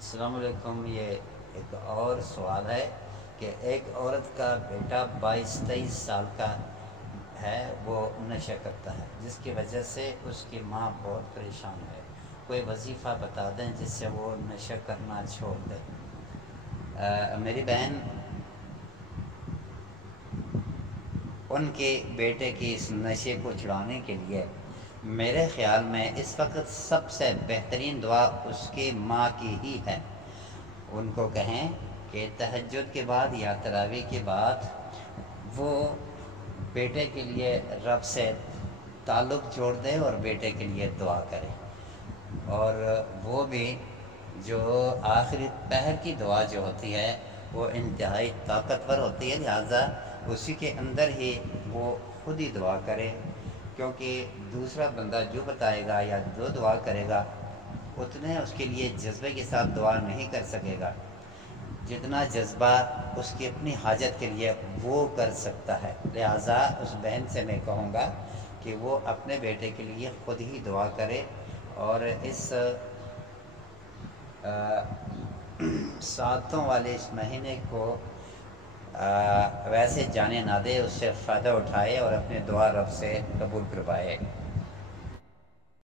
السلام علیکم۔ یہ ایک اور سوال ہے کہ ایک عورت کا بیٹا 22-23 سال کا ہے، وہ نشہ کرتا ہے جس کی وجہ سے اس کی ماں بہت پریشان ہے۔ کوئی وظیفہ بتا دیں جس سے وہ نشہ کرنا چھوڑ دے۔ میری بہن، ان کے بیٹے کی اس نشے کو چھڑانے کے لیے میرے خیال میں اس وقت سب سے بہترین دعا اس کی ماں کی ہی ہے۔ ان کو کہیں کہ تہجد کے بعد یا تراویح کے بعد وہ بیٹے کے لیے رب سے تعلق جوڑ دے اور بیٹے کے لیے دعا کرے، اور وہ بھی جو آخری پہر کی دعا جو ہوتی ہے وہ انتہائی طاقتور ہوتی ہے، لہٰذا اسی کے اندر ہی وہ خود ہی دعا کرے، کیونکہ دوسرا بندہ جو بتائے گا یا جو دعا کرے گا اتنے اس کے لیے جذبے کے ساتھ دعا نہیں کر سکے گا جتنا جذبہ اس کی اپنی حاجت کے لیے وہ کر سکتا ہے۔ لہٰذا اس بہن سے میں کہوں گا کہ وہ اپنے بیٹے کے لیے خود ہی دعا کرے، اور اس ساتوں والے اس مہینے کو ویسے جانے نہ دے، اس سے فائدہ اٹھائے اور اپنے دعا رب سے قبول کروائے۔